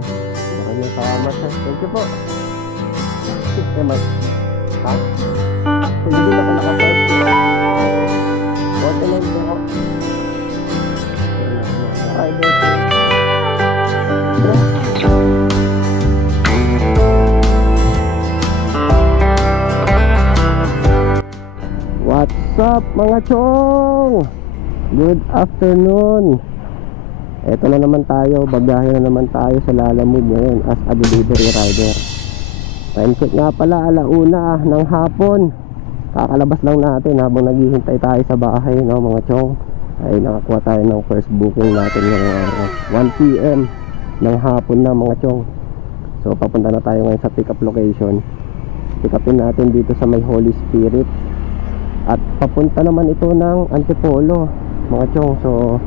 Okay. Maraming salamat sir. Thank you po. Eh, may... Ha? Hindi din ako nakapark. Bote na yun ako. Rider. What's up mga chong? Good afternoon. Eto na naman tayo, bagahe na naman tayo sa Lalamove ngayon as a delivery rider. Time check nga pala, 1:00 ng hapon. Kakalabas lang natin habang naghihintay tayo sa bahay, no mga chong. Ay nakakuha tayo ng first booking natin ngayong araw, 1 PM ng hapon na mga chong. So papunta na tayo ngayon sa pick up location. Pick upin natin dito sa may Holy Spirit. At papunta naman ito ng Antipolo mga chong. So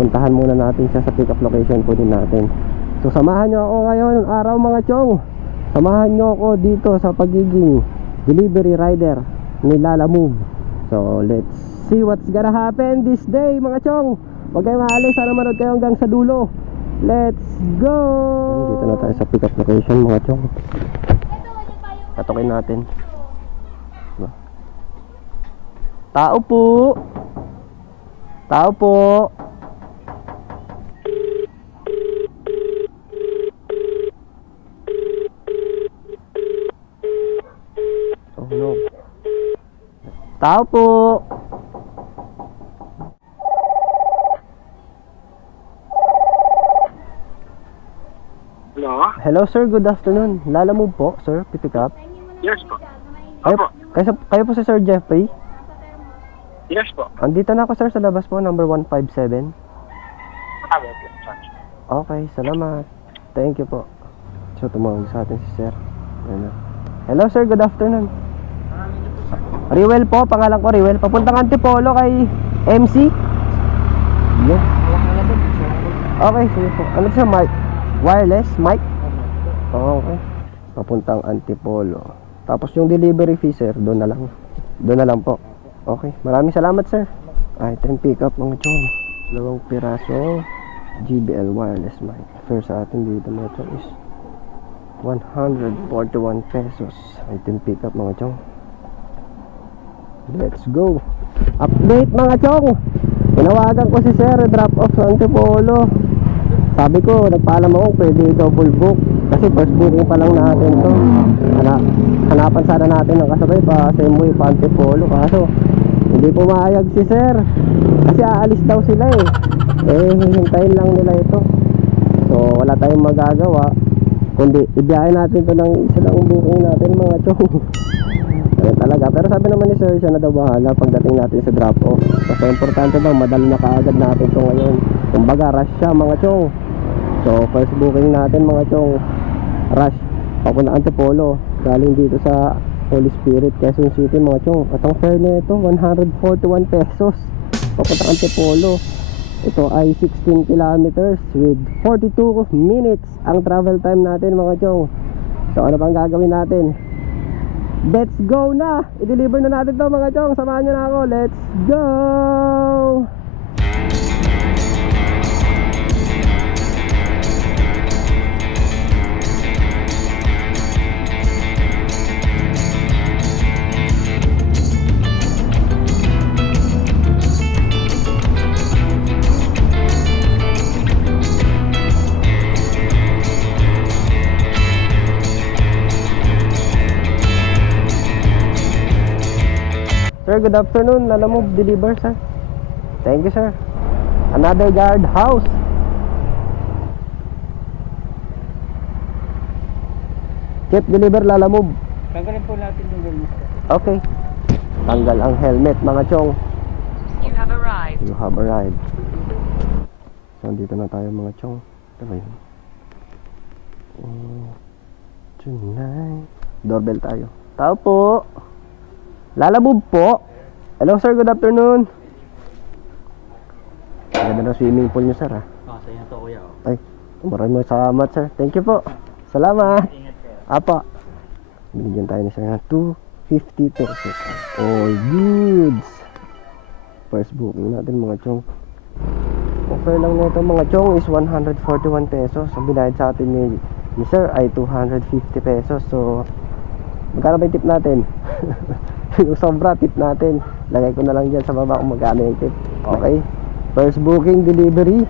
puntahan muna natin siya sa pick up location po din natin. So samahan nyo ako ngayon araw mga chong. Samahan nyo ako dito sa pagiging delivery rider ni Lalamove. So let's see what's gonna happen this day mga chong. Huwag kayong maalis, sana manood kayo hanggang sa dulo. Let's go! Dito na tayo sa pick up location mga chong. Katukin natin. Tao po. Tao po. Oh no. Tao po. Hello? Hello sir, good afternoon. Lalamove po, sir, pick up. Yes po. Kayo, Opo. kayo po si Sir Jeffrey? Yes po. Andito na ako sir sa labas po, number 157. Okay. Okay, salamat. Thank you po. So tumawag sa atin si sir. Ayan na. Hello sir, good afternoon. Riwel po, pangalan ko Riwel. Papuntang Antipolo kay MC. Yeah. Okay, sige po. Ano siya, mic? Wireless mic? Okay. Papuntang Antipolo. Tapos yung delivery fee sir, doon na lang. Doon na lang po. Okay, maraming salamat sir. Item pick up mga chong. 2 piraso JBL wireless mic. Sir sa atin dito mga chong is 141 pesos. Item pick up mga chong. Let's go. Update mga chong. Tinawagan ko si sir, drop off sa Antipolo. Sabi ko, nagpaalam ako pwede double book. Kasi first booking pa lang natin to. Hanapan sana natin ng kasabay pa same way pa Antipolo. Kaso hindi pumayag si sir. Kasi aalis daw sila eh. Hihintayin lang nila ito. So wala tayong magagawa kundi ibiyahin natin to ng isa lang booking natin mga chong. Ayun talaga. Pero sabi naman ni sir, siya na daw bahala pagdating natin sa drop off. Kasi importante daw, madali na kaagad natin to ngayon. Kumbaga rush siya mga chong. So first booking natin mga chong, rush papunta Antipolo galing dito sa Holy Spirit, Quezon City mga chong. At ang fare nito 141 pesos papunta Antipolo. Ito ay 16 kilometers with 42 minutes ang travel time natin mga chong. So ano bang gagawin natin? Let's go na! I-deliver na natin to mga chong. Samahan nyo na ako. Let's go! Sir, good afternoon. Lalamove deliver, sir. Thank you, sir. Another guard house. Keep deliver Lalamove. Tanggalin po natin yung helmet. Okay. Tanggal ang helmet, mga chong. You have arrived. You have arrived. So, dito na tayo, mga chong. Ito ba yun? Tonight. Doorbell tayo. Tao po. Lalamove po. Hello sir, good afternoon. Ganda na swimming pool nyo sir ha. Sa'yo to kuya. Ay, maraming salamat sir. Thank you po. Salamat. Apa. Binigyan tayo ni sir ng 250 pesos. All goods. First booking natin mga chong. fare lang nito mga chong is 141 pesos. Ang binayad sa atin ni sir ay 250 pesos. So magkano ba yung tip natin? Yung sobra tip natin, lagay ko na lang dyan sa baba kung magkano yung tip. Okay, first booking delivery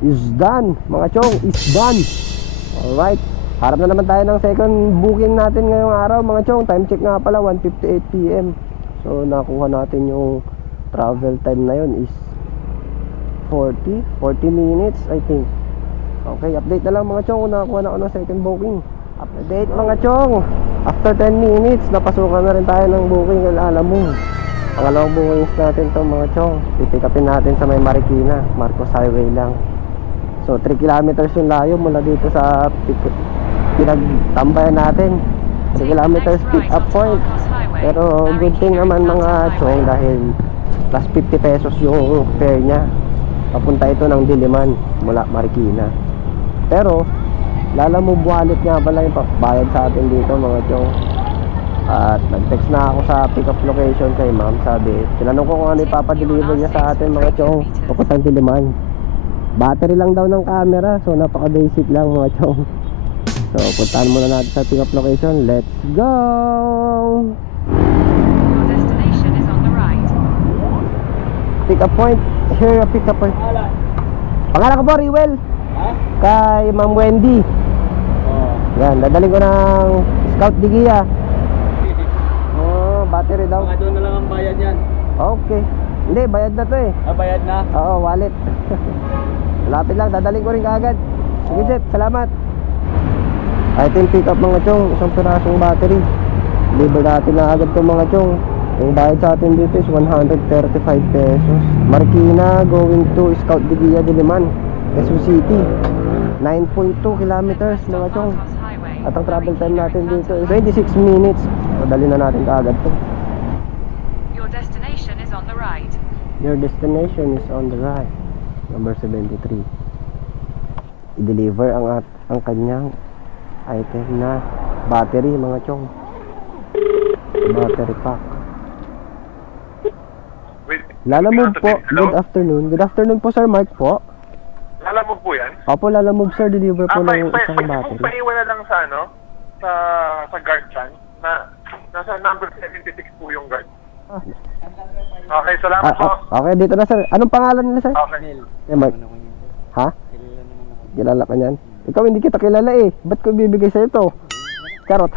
is done mga chong, is done. Alright, harap na naman tayo ng second booking natin ngayong araw mga chong. Time check nga pala 1:58 PM. So nakuha natin yung travel time na yun is 40 minutes I think. Okay, update na lang mga chong kung nakakuha na ako ng second booking. Update mga chong, after 10 minutes napasukan na rin tayo ng booking ng Alamog. Pangalawang bookings natin to mga chong. Pipick upin natin sa may Marikina, Marcos Highway lang. So 3 kilometers yung layo mula dito sa pinagtambayan natin. 3 kilometers pick up point. Pero good thing naman mga chong dahil plus 50 pesos yung fare nya. Papunta ito ng Diliman mula Marikina. Pero Lalamove wallet nga pala yung bayad sa atin dito mga chong. At nag-text na ako sa pick up location kay ma'am. Sabi, tinanong ko kung ano ipapadeliver niya sa atin mga chong, papuntang Diliman. Battery lang daw ng camera, so napaka basic lang mga chong. So puntahan muna natin sa pick up location. Let's go! Your destination is on the right. Pick up point. Here, pick up point. Pangalan ko po, Riwel. Kay Ma'am Wendy. Yan, dadaling ko ng Scout Digia. Oh, battery daw. Baka doon na lang ang bayad yan. Okay. Hindi, bayad na to eh. Bayad na? Oo, wallet. Lapit lang, dadaling ko rin kaagad. Sige, Jeff, salamat. Ito yung pick up mga chong, isang pirasong battery. Deliver natin na agad itong mga chong. Yung bayad sa atin dito is 135 pesos. Marikina going to Scout Digia Diliman, Quezon City. 9.2 kilometers mga chong. At ang travel time natin dito is 26 minutes. So dali na natin kaagad to. Your destination is on the right. Your destination is on the right. Number 73. I-deliver ang kanyang item na battery mga chong. Battery pack. Lalamove po. Good afternoon. Good afternoon po Sir Mark po. Lalamog po yan? Opo, Lalamove sir. Deliver po ng isang Pwede battery. pong paiwan na lang sa ano? Sa guard dyan. Nasa number 76 po yung guard. Okay, salamat po. Okay, dito na sir. Anong pangalan nila sir? Okay. Eh, Mark. Ha? Kilala ka niyan? Ikaw hindi kita kilala eh. Ba't ko bibigay sa'yo to? Charot.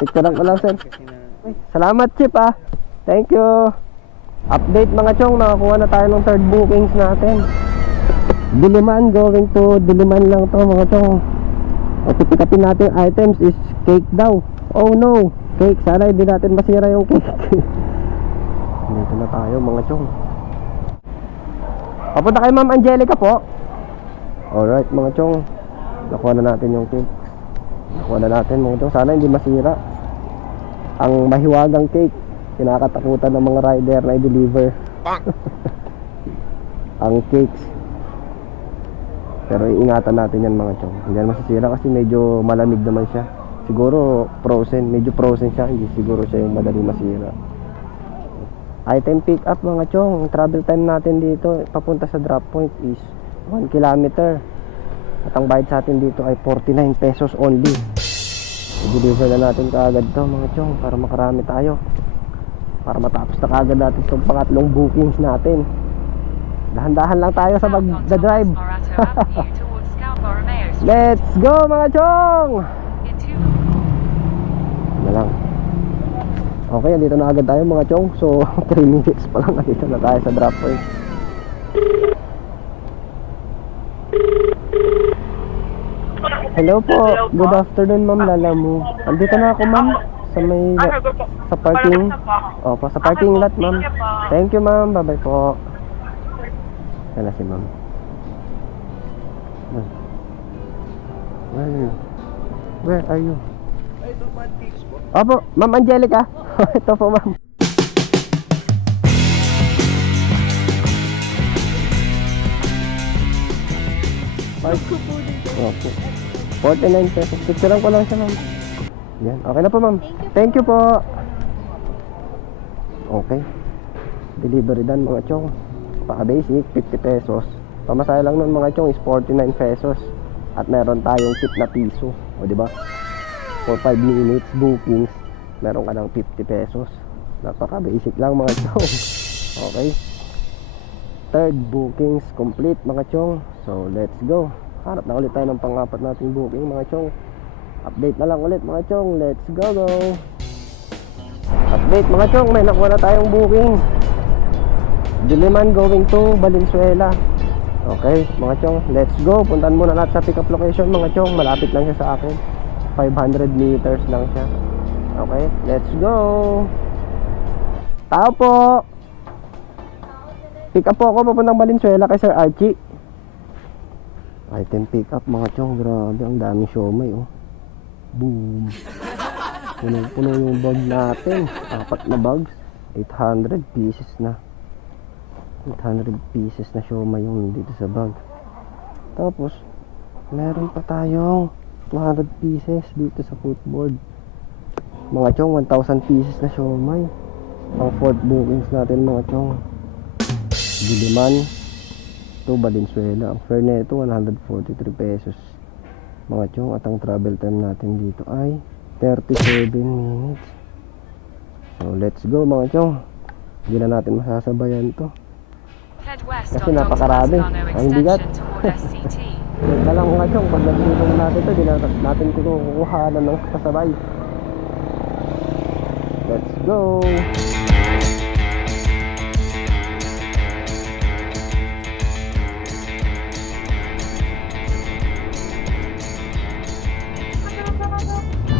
Picturean ko lang sir. Salamat Chip ah. Thank you. Update mga chong, nakakuha na tayo ng third bookings natin. Diliman, going to Diliman lang to mga chong. At pipikapin natin items is cake daw. Oh no, cake. Sana hindi natin masira yung cake. Dito na tayo mga chong. Papunta kay Ma'am Angelica po. Alright mga chong, nakuha na natin yung cake. Nakuha na natin mga chong. Sana hindi masira ang mahiwagang cake. Kinakatakutan ng mga rider na i-deliver ang cakes. Pero iingatan natin yan mga chong. Hindi yan masisira kasi medyo malamig naman siya. Siguro frozen, medyo frozen siya. Hindi siguro siya yung madali masira. Item pick up mga chong. Travel time natin dito papunta sa drop point is 1 kilometer. At ang bayad sa atin dito ay 49 pesos only. I-deliver na natin kaagad to mga chong para makarami tayo. Para matapos na kagad natin itong pangatlong bookings natin. Dahan-dahan lang tayo sa mag-drive. Let's go mga chong! Na lang. Okay, dito na agad tayo mga chong. So 3 minutes pa lang, dito na tayo sa drop point. Hello po, good afternoon ma'am Lalamove. Andito na ako ma'am sa may sa parking. Opo, sa parking lot ma'am. Thank you ma'am, bye bye po. Sana si ma'am. Where are you? Opo, ma'am Angelica. Ito po ma'am. Opo. 49 pesos. Picturean ko lang siya ma'am. Yan, okay na po ma'am. Thank you po. Okay. Delivery done mga chong. napaka-basic, 50 pesos. Pamasahe lang nun mga chong is 49 pesos. At meron tayong tip na piso. O diba? For 5 minutes bookings, meron ka ng 50 pesos. Napaka-basic lang mga chong. Okay. Third bookings complete mga chong. So let's go. Harap na ulit tayo ng pang-apat nating booking mga chong. Update na lang ulit mga chong. Let's go. Update mga chong, may nakuha na tayong booking. Diliman going to Valenzuela. Okay mga chong, let's go. Puntan muna natin sa pick up location mga chong. Malapit lang siya sa akin, 500 meters lang siya. Okay, let's go. Tao po. Pick up po ako papuntang Valenzuela kay Sir Archie. Item pick up mga chong. Grabe, ang daming siomay oh. Boom. Puno yung bag natin. 4 na bags, 800 pieces na. 800 pieces na siomay yung dito sa bag. Tapos meron pa tayong 200 pieces dito sa footboard. Mga chong, 1,000 pieces na siomay. Ang fourth bookings natin mga chong. Diliman to Valenzuela. Ang fare nito 143 pesos mga chong. At ang travel time natin dito ay 37 minutes. So let's go mga chong. Hindi na natin masasabayan to Head west kasi on Dr. napakarami. Mascano Ang bigat. extension toward SCT. Wait na lang mga chong. Pag nagtulong natin to, di na natin kukuhanan ng kasabay. Let's go.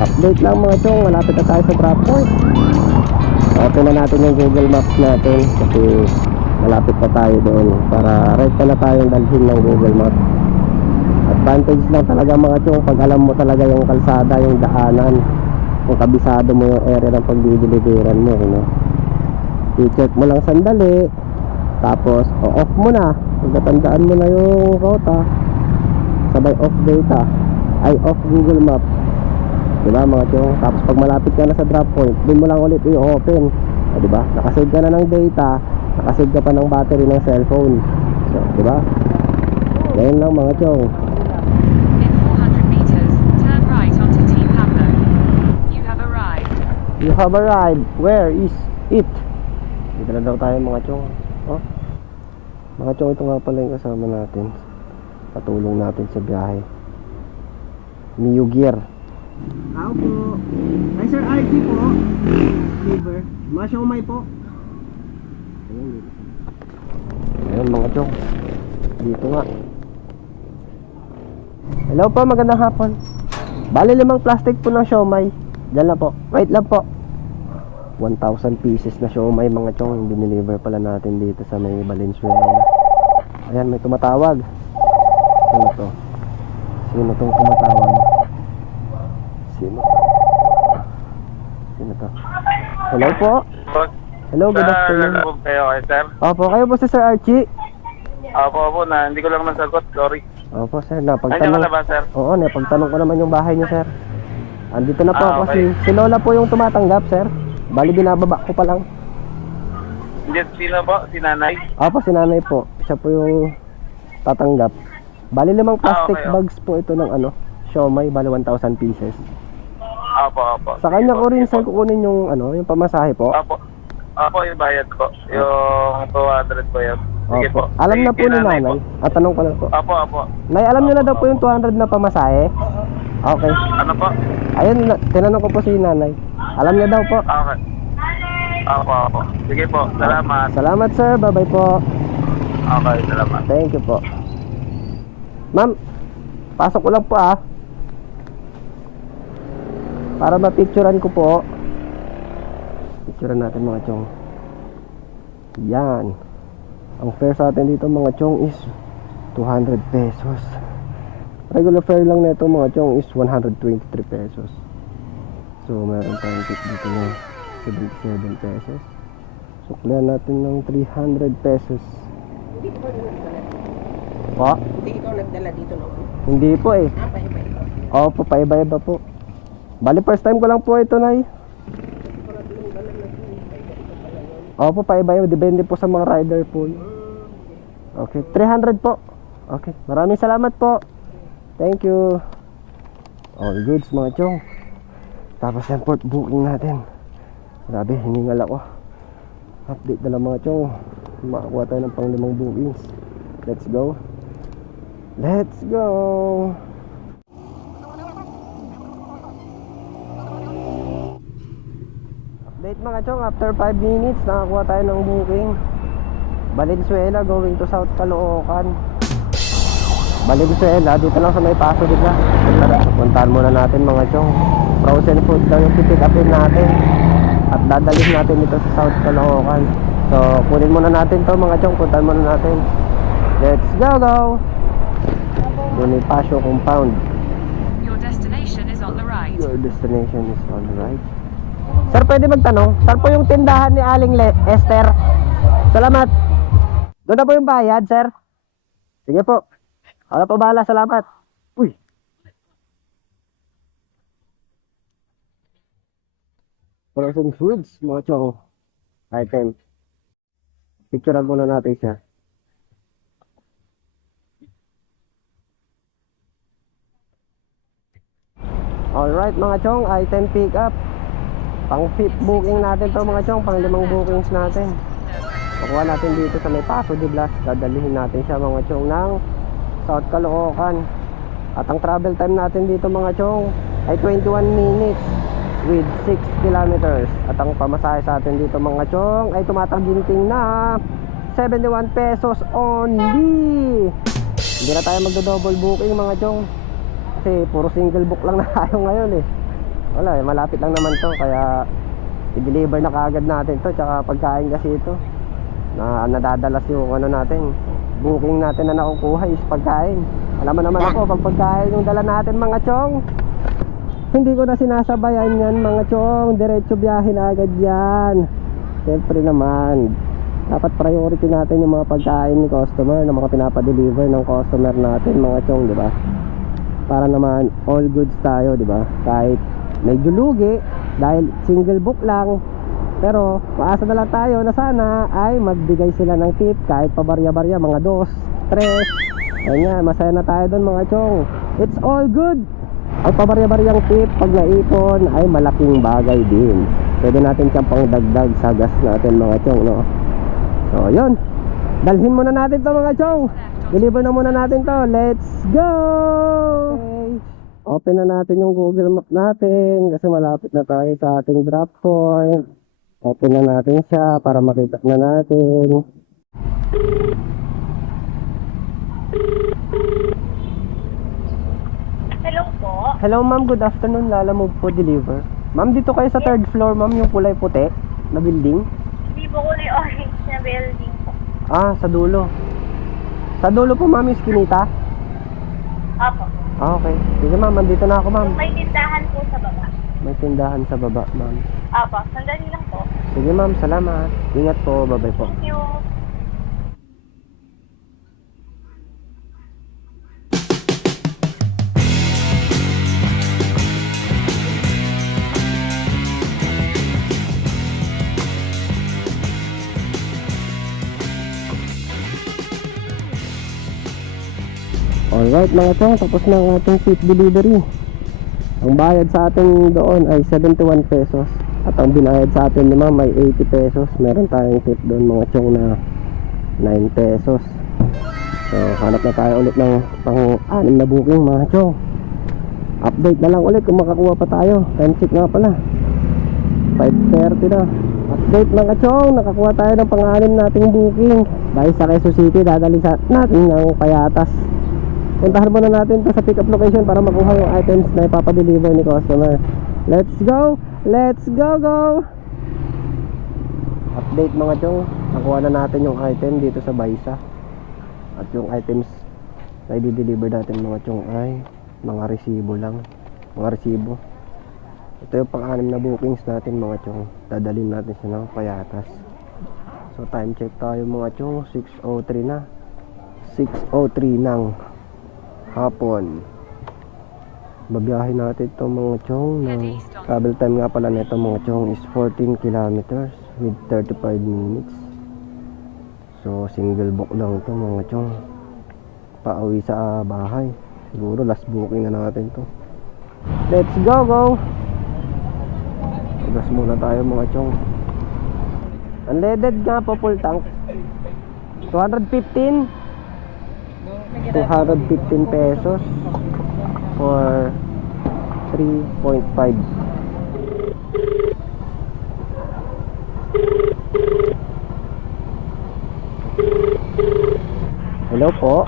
Update lang mga chong, malapit na tayo sa drop point. Open na natin yung Google Maps natin kasi malapit pa tayo doon. Para right na tayong dalhin ng Google Maps. Advantage lang talaga mga chong pag alam mo talaga yung kalsada, yung daanan, kung kabisado mo yung area ng pagdideliveran mo, no? I-check mo lang sandali, tapos off mo na. Pagkatandaan mo na yung rota, sabay off data, ay off Google Map, diba mga chong? Tapos pag malapit ka na sa drop point, dun mo lang ulit i-open, diba? Nakasave ka na ng data, nakasave ka pa ng battery ng cellphone. So diba? Ngayon lang mga chong. In 400 meters, turn right onto T. Pablo. You have arrived. You have arrived. Where is it? Dito na daw tayo mga chong. Oh, mga chong, ito nga pala yung kasama natin. Patulong natin sa biyahe. Miu Gear. Tao po. Ay Sir RG po. Liver. Masyomay po. Ayun mga chong. Dito nga. Hello po, magandang hapon. Bali 5 plastic po ng siomay. Diyan lang po. Wait lang po. 1,000 pieces na siomay mga chong. Dineliver pala natin dito sa may Valenzuela. Ayan, may tumatawag. Sino to? Sino tong tumatawag? Sino? Sino to? Hello po. Hello, good afternoon. Nalabog kayo kay sir. Opo, kayo po si Sir Archie. Opo, na hindi ko lang masagot. Sorry. Opo sir, Nandiyan ka na napagtanong. ba, sir? Oo, napagtanong ko naman yung bahay niyo sir. Andito na po Ah, ako, okay. si Lola po yung tumatanggap sir. Bali binababa ko pa lang. Hindi, sino po? Si nanay? Opo, si nanay po. Siya po yung tatanggap. Bali 5 plastic okay, bags po ito ng ano, siomay, bali 1,000 pieces. Opo. Sa kanya ko rin Sige sir po. kukunin yung ano, yung pamasahe po. Opo, yung bayad po. Yung 200 po yun. Sige Opo. po. Alam na po Sige, ni nanay nanay. At tanong ko lang po. Opo. Nay, alam niyo na daw po yung 200 na pamasahe? Okay. Ano po? Ayun, tinanong ko po si nanay. Alam niya daw po. Okay. Opo. Sige po, salamat. Salamat sir, bye-bye po. Okay, salamat. Thank you po. Ma'am, pasok ko lang po para mapicturean ko po. Picturean natin mga chong. Yan. Ang fare sa atin dito mga chong is 200 pesos. Regular fare lang nito mga chong is 123 pesos. So meron tayong tip dito ng 77 pesos. Suklihan natin ng 300 pesos. Po? Hindi ikaw nagdala dito noon? Hindi po eh. Paiba-iba. Opo, paiba-iba po. Bali first time ko lang po ito, Nay. Opo, paiba-iba. Depende po sa mga rider po. Okay, 300 po. Okay, maraming salamat po. Thank you. All goods mga chong. Tapos yung port booking natin. Grabe, hiningal ako. Update na lang mga chong. Makakuha tayo ng pang 5 bookings. Let's go. Let's go. Update mga chong, after 5 minutes nakakuha tayo ng booking. Valenzuela going to South Caloocan. Valenzuela, dito lang sa may paso, diba? Puntahan muna natin mga chong. Frozen food daw yung pipick upin natin. At dadalhin natin dito sa South Caloocan. So, kunin muna natin to mga chong. Puntahan muna natin. Let's go! Bonifacio Compound. Your destination is on the right. Your destination is on the right. Sir, pwede magtanong? Saan po yung tindahan ni Aling Esther? Salamat. Doon na po yung bayad, sir? Sige po. Ako po bahala, salamat. Uy. Frozen foods, mga chong. Item. Picturean muna natin siya. Alright mga chong, item pick up. Pang 5th booking natin to mga chong, pang 5 bookings natin. Kukuha natin dito sa may Paso de Blas. Dadalhin natin siya mga chong ng South Caloocan. At ang travel time natin dito mga chong ay 21 minutes with 6 kilometers. At ang pamasahe sa atin dito mga chong ay tumataginting na 71 pesos only. Hindi na tayo magdo-double booking mga chong, kasi puro single book lang na tayo ngayon eh. Wala eh, malapit lang naman to, kaya i-deliver na kaagad natin to. Tsaka pagkain kasi ito na nadadalas yung ano natin, booking natin na nakukuha is pagkain. Alam mo naman ako, pag pagkain yung dala natin mga chong, hindi ko na sinasabayan yan mga chong, diretso biyahe na agad yan. Siyempre naman, dapat priority natin yung mga pagkain ni customer, na mga pinapadeliver ng customer natin mga chong, di ba? Para naman all goods tayo, di ba? Kahit medyo lugi dahil single book lang, pero maasa na lang tayo na sana ay magbigay sila ng tip kahit pabarya-barya, mga 2, 3. Ayan, masaya na tayo doon mga chong. It's all good. Ang pabarya-baryang tip pag naipon ay malaking bagay din. Pwede natin siyang pangdagdag sa gas natin mga chong, no? So yun, dalhin muna natin to mga chong. Deliver na muna natin to. Let's go! Okay. Open na natin yung Google Map natin kasi malapit na tayo sa ating drop point. Open na natin siya para makita na natin. Hello po. Hello ma'am, good afternoon. Lala Move po deliver. Ma'am, dito kayo sa 3rd floor ma'am, yung kulay puti na building. Hindi po kulay orange na building po. Ah, sa dulo. Sa dulo po ma'am, yung Skinita. Opo. Ah, okay. Sige ma'am, andito na ako ma'am. May tindahan po sa baba. May tindahan sa baba ma'am. Opo. Sandali lang po. Sige ma'am, salamat. Ingat po, bye-bye po. Thank you. Alright mga chong, tapos na ang ating quick delivery. Ang bayad sa atin doon ay 71 pesos. At ang binayad sa atin ni ma'am ay 80 pesos. Meron tayong tip doon mga chong na 9 pesos. So hanap na tayo ulit ng pang-6 na booking mga chong. Update na lang ulit kung makakuha pa tayo. Time check nga pala, 5:30 na. Update mga chong, nakakuha tayo ng pang-6 nating booking. Dahil sa Quezon City, dadali sa natin ng Payatas. Puntahan muna natin to sa pick up location para makuha yung items na ipapadeliver ni customer. Let's go! Let's go! Update mga chong, nakuha na natin yung item dito sa Baisa. At yung items na i-deliver natin mga chong ay mga resibo lang. Mga resibo. Ito yung pang-6 na bookings natin mga chong. Dadalhin natin siya ng Payatas. So time check tayo mga chong, 6:03 na. 6:03 ng hapon. Babiyahin natin itong mga chong ng travel time nga pala nito mga chong is 14 kilometers with 35 minutes. So single book lang to mga chong. Pauwi sa bahay. Siguro last booking na natin to. Let's go! Gas muna tayo mga chong. Unleaded nga po, full tank. 215 pesos for 3.5. Hello po.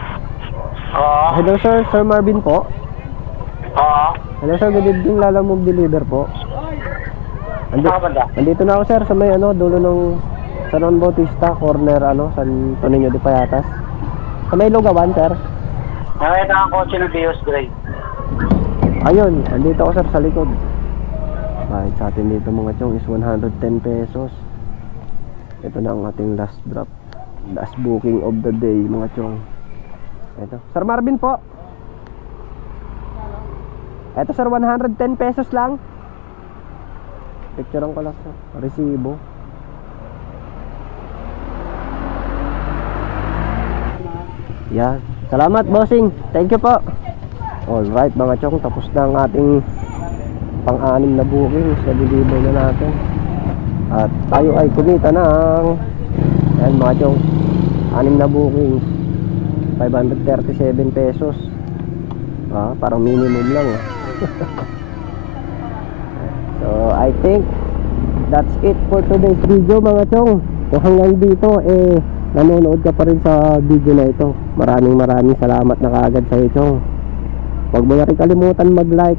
Hello sir, Sir Marvin po. Hello sir, good evening, Lalamove Deliver po. Andito na ako sir sa may dulo ng San Juan Bautista, corner San Tonino de Payatas. Sa may Lugawan sir. Nakita ang kotse ng Deus Gray. Ayun, andito ako sir sa likod. Bayad sa atin dito mga chong is 110 pesos. Ito na ang ating last drop. Last booking of the day mga chong. Ito. Sir Marvin po. Ito sir, 110 pesos lang. Picturean ko lang sir. Resibo. Yan. Salamat bossing. Thank you po. Alright mga chong, tapos na ang ating pang-anim na booking sa deliver na natin. At tayo ay kumita ng yan mga chong, 6 na bookings, 537 pesos. Parang minimum lang So I think that's it for today's video mga chong. Kung hanggang dito nanonood ka pa rin sa video na ito, maraming salamat na kaagad sa iyo chong. Huwag mo na rin kalimutan mag-like,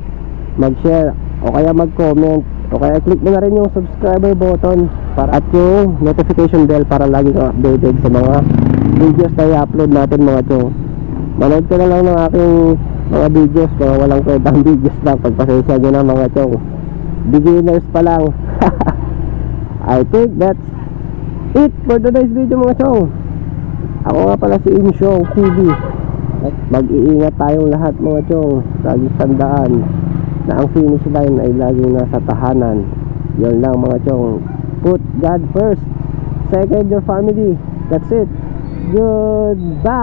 mag-share, o kaya mag-comment, o kaya click mo na rin yung subscriber button at yung notification bell para lagi kang updated sa mga videos na i-upload natin mga chong. Manood ka na lang ng aking mga videos, mga walang kwentang videos lang. Pagpasensya nyo na mga chong, beginners pa lang. I think that's it for today's video mga chong. Ako nga pala si Insyong TV. Mag-iingat tayong lahat mga chong. Lagi tandaan na ang finish line ay laging nasa tahanan. Yun lang mga chong. Put God first, second your family. That's it. Goodbye.